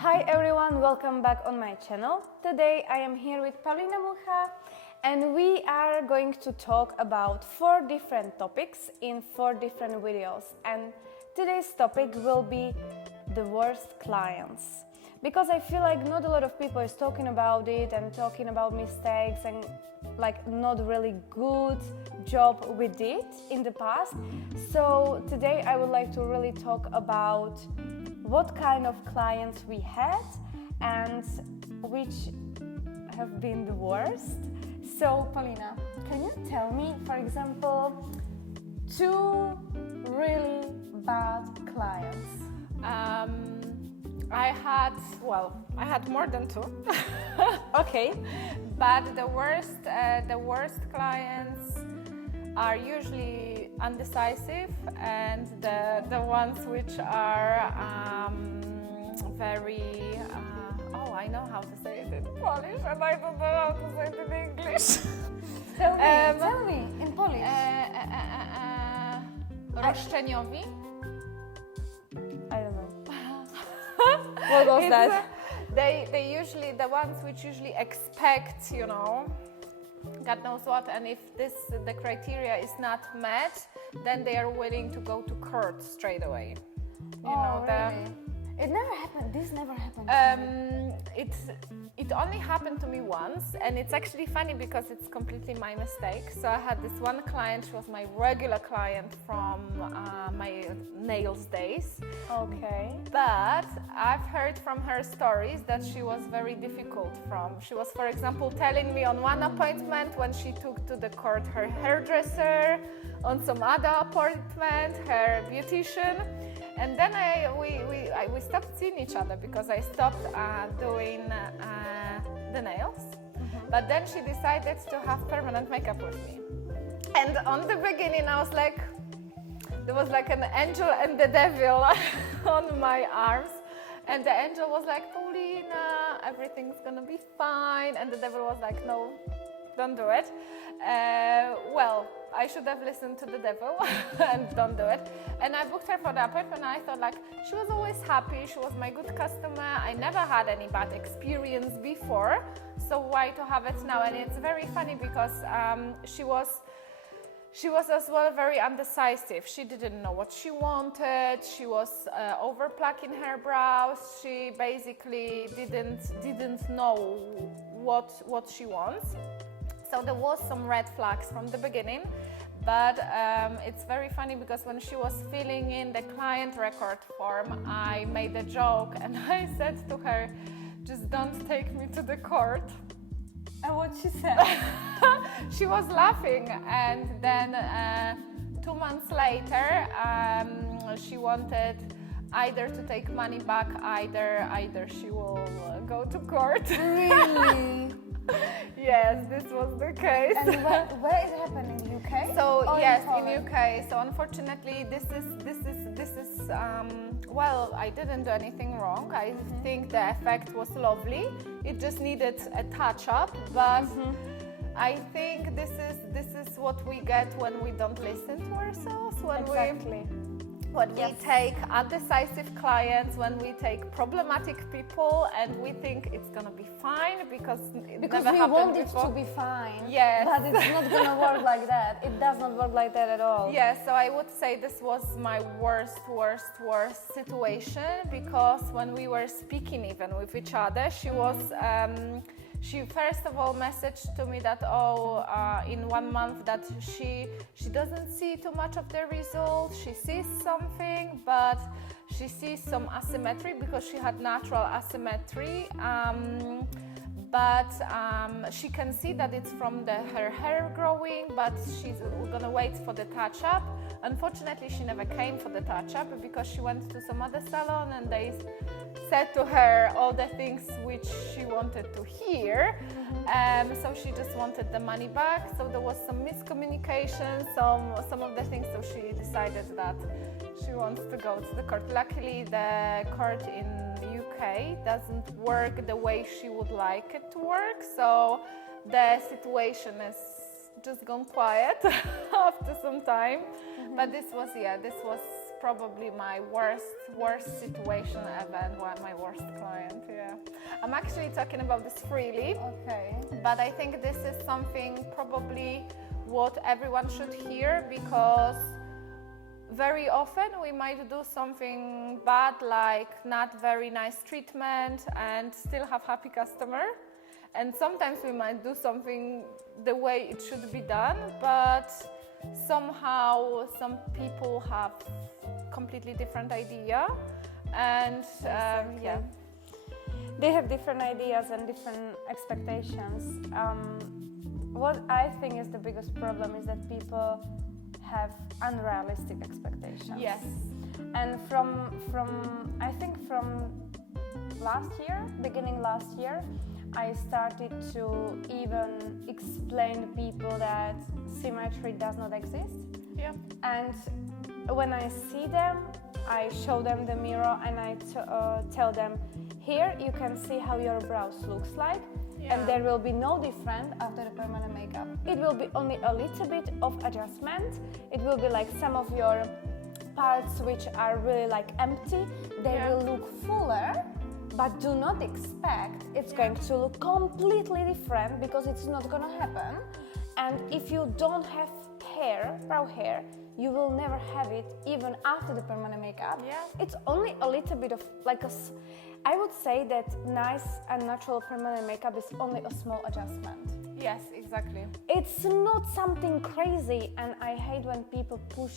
Hi everyone, welcome back on my channel. Today I am here with Paulina and we are going to talk about 4 different topics in 4 different videos. And today's topic will be the worst clients. Because I feel like not a lot of people is talking about it and talking about mistakes and like not really good job we did in the past. So today I would like to really talk about what kind of clients we had and which have been the worst. So Paulina, can you tell me, for example, 2 really bad clients? I had more than 2. Okay. But the worst clients are usually undecisive, and the ones which are very I know how to say it in Polish and I don't know how to say it in English. Tell me in Polish. Roszczeniowi. I don't know. What was that? They usually, the ones which usually expect, God knows what, and if the criteria is not met, then they are willing to go to court straight away. Really? It never happened. This never happened. It only happened to me once, and it's actually funny because it's completely my mistake. So I had this one client. She was my regular client from my nails days. Okay. But I've heard from her stories that she was very difficult She was, for example, telling me on one appointment when she took to the court her hairdresser, on some other appointment her beautician. And then we stopped seeing each other because I stopped doing the nails. Mm-hmm. But then she decided to have permanent makeup with me. And on the beginning I was like, there was like an angel and the devil on my arms. And the angel was like, Paulina, everything's gonna be fine. And the devil was like, no, don't do it. I should have listened to the devil and don't do it. And I booked her for the appointment, and I thought like, she was always happy, she was my good customer, I never had any bad experience before, so why to have it now? And it's very funny because she was as well very undecisive. She didn't know what she wanted. She was over plucking her brows. She basically didn't know what she wants. So there was some red flags from the beginning, but it's very funny because when she was filling in the client record form, I made a joke and I said to her, just don't take me to the court. And what she said? She was laughing, and then 2 months later, she wanted either to take money back, either she will go to court. Really? Yes, this was the case. And where is it happening? In UK? So yes, in Poland? UK. So unfortunately, this is I didn't do anything wrong. I think the effect was lovely. It just needed a touch up, but I think this is what we get when we don't listen to ourselves. When we take undecisive clients, when we take problematic people, and we think it's gonna be fine because never we happened want it before. to be fine. Yes. But it's not gonna work like that. It does not work like that at all. Yeah, so I would say this was my worst situation, because when we were speaking even with each other, she was. She first of all messaged to me that in 1 month that she doesn't see too much of the results. She sees something, but she sees some asymmetry because she had natural asymmetry. But she can see that it's from her hair growing, but she's gonna wait for the touch-up. Unfortunately, she never came for the touch-up because she went to some other salon and they said to her all the things which she wanted to hear. So she just wanted the money back. So there was some miscommunication, some of the things. So she decided that she wants to go to the court. Luckily, the court in UK doesn't work the way she would like it to work. So the situation is just gone quiet after some time. But this was probably my worst situation ever and my worst client. I'm actually talking about this freely, Okay. but I think this is something probably what everyone should hear, because very often we might do something bad, like not very nice treatment, and still have happy customer. And sometimes we might do something the way it should be done, but somehow some people have completely different idea, and Exactly. yeah. They have different ideas and different expectations. What I think is the biggest problem is that people have unrealistic expectations. Yes. And from I think from beginning last year, I started to even explain to people that symmetry does not exist. Yeah. And when I see them, I show them the mirror and I tell them, here you can see how your brows looks like, and there will be no different after the permanent makeup. It will be only a little bit of adjustment. It will be like some of your parts which are really like empty, they will look fuller, but do not expect it's going to look completely different, because it's not gonna happen. And if you don't have hair, brow hair, you will never have it even after the permanent makeup. Yeah. It's only a little bit of like I would say that nice and natural permanent makeup is only a small adjustment. Yes, exactly. It's not something crazy, and I hate when people push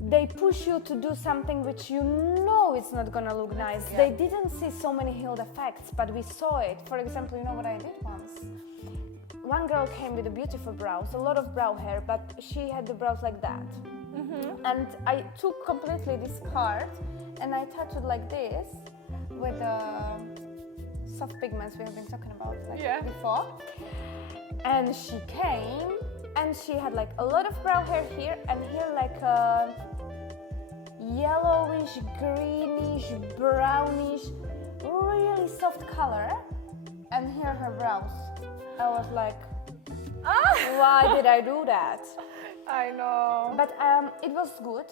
they push you to do something which you know it's not gonna look nice. Yeah. They didn't see so many healed effects, but we saw it. For example, you know what I did once? One girl came with a beautiful brows, a lot of brow hair, but she had the brows like that. Mm-hmm. And I took completely this part and I tattooed like this with the soft pigments we have been talking about before. And she came and she had like a lot of brow hair here, and here like a yellowish, greenish, brownish, really soft color, and here her brows. I was like, why did I do that? I know. But it was good.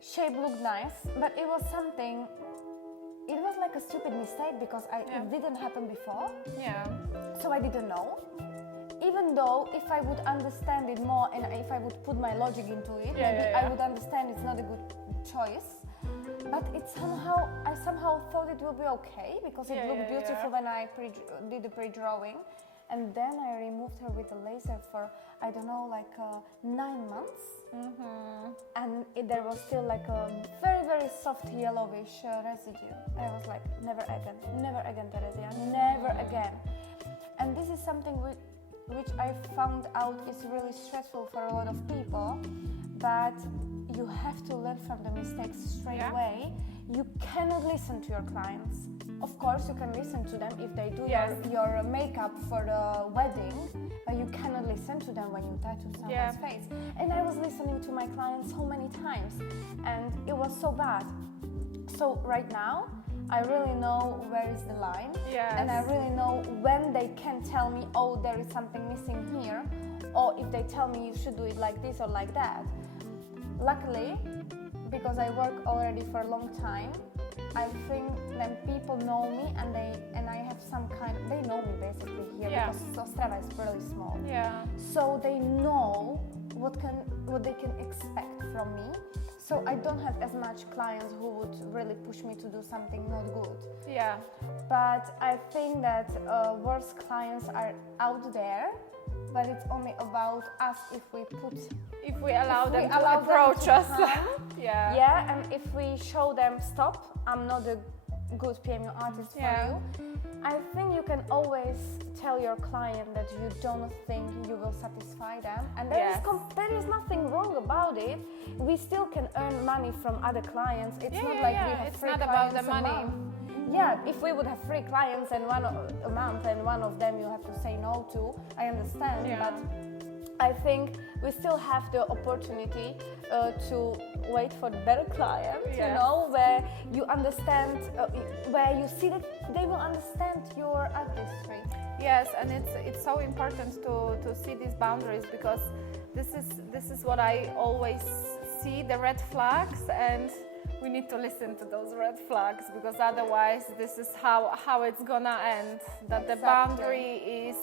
Shape looked nice, but it was something. It was like a stupid mistake because it didn't happen before. Yeah. So I didn't know. Even though if I would understand it more and if I would put my logic into it, I would understand it's not a good choice. But I somehow thought it will be okay because it looked beautiful when I did the pre-drawing. And then I removed her with a laser for, I don't know, like 9 months. Mm-hmm. And there was still like a very, very soft yellowish residue. I was like, never again, Teresia, never again. And this is something which I found out is really stressful for a lot of people, but you have to learn from the mistakes straight away. You cannot listen to your clients. Of course, you can listen to them if they do your makeup for the wedding, but you cannot listen to them when you tattoo someone's face. And I was listening to my clients so many times, and it was so bad. So right now, I really know where is the line, and I really know when they can tell me, oh, there is something missing here, or if they tell me you should do it like this or like that. Luckily, because I work already for a long time, I think when people know me and I have some they know me basically here because Ostrava is really small. Yeah. So they know what they can expect from me. So I don't have as much clients who would really push me to do something not good. Yeah. But I think that worse clients are out there, but it's only about us if we allow them to approach us. Yeah, and if we show them, stop, I'm not a good PMU artist for you. I think you can always tell your client that you don't think you will satisfy them, and there is nothing wrong about it. We still can earn money from other clients. It's not like we have free clients about the money. Yeah, if we would have 3 clients and one a month and one of them you have to say no to, I understand, but I think we still have the opportunity to wait for the better client, you know, where you understand, where you see that they will understand your artistry. Yes, and it's so important to see these boundaries, because this is what I always see, the red flags, and we need to listen to those red flags, because otherwise this is how it's gonna end, that the boundary is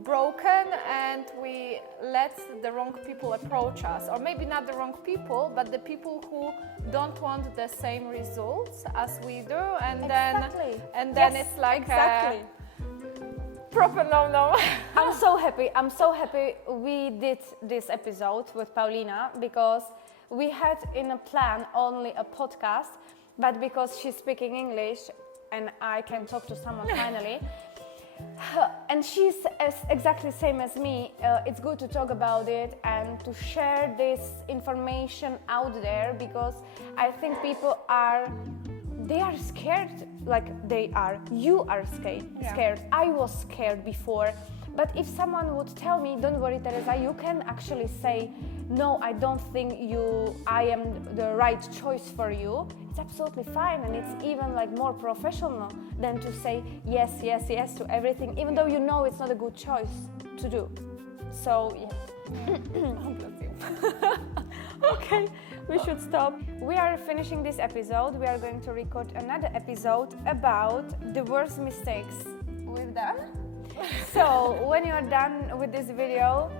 broken and we let the wrong people approach us, or maybe not the wrong people, but the people who don't want the same results as we do, and then it's like a proper no. I'm so happy we did this episode with Paulina, because we had in a plan only a podcast, but because she's speaking English and I can talk to someone finally, and she's exactly the same as me, it's good to talk about it and to share this information out there, because I think people they are scared, like you are scared. I was scared before, but if someone would tell me, don't worry Teresa, you can actually say, no, I don't think I am the right choice for you, it's absolutely fine, and it's even like more professional than to say yes to everything, even though you know it's not a good choice to do. So yeah. Okay, we should stop. We are finishing this episode. We are going to record another episode about the worst mistakes we've done. So when you are done with this video,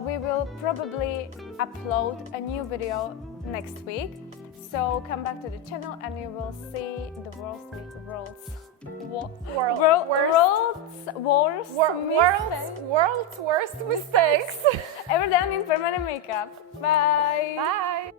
we will probably upload a new video next week. So come back to the channel and you will see the world's worst mistakes ever done in permanent makeup. Bye. Bye.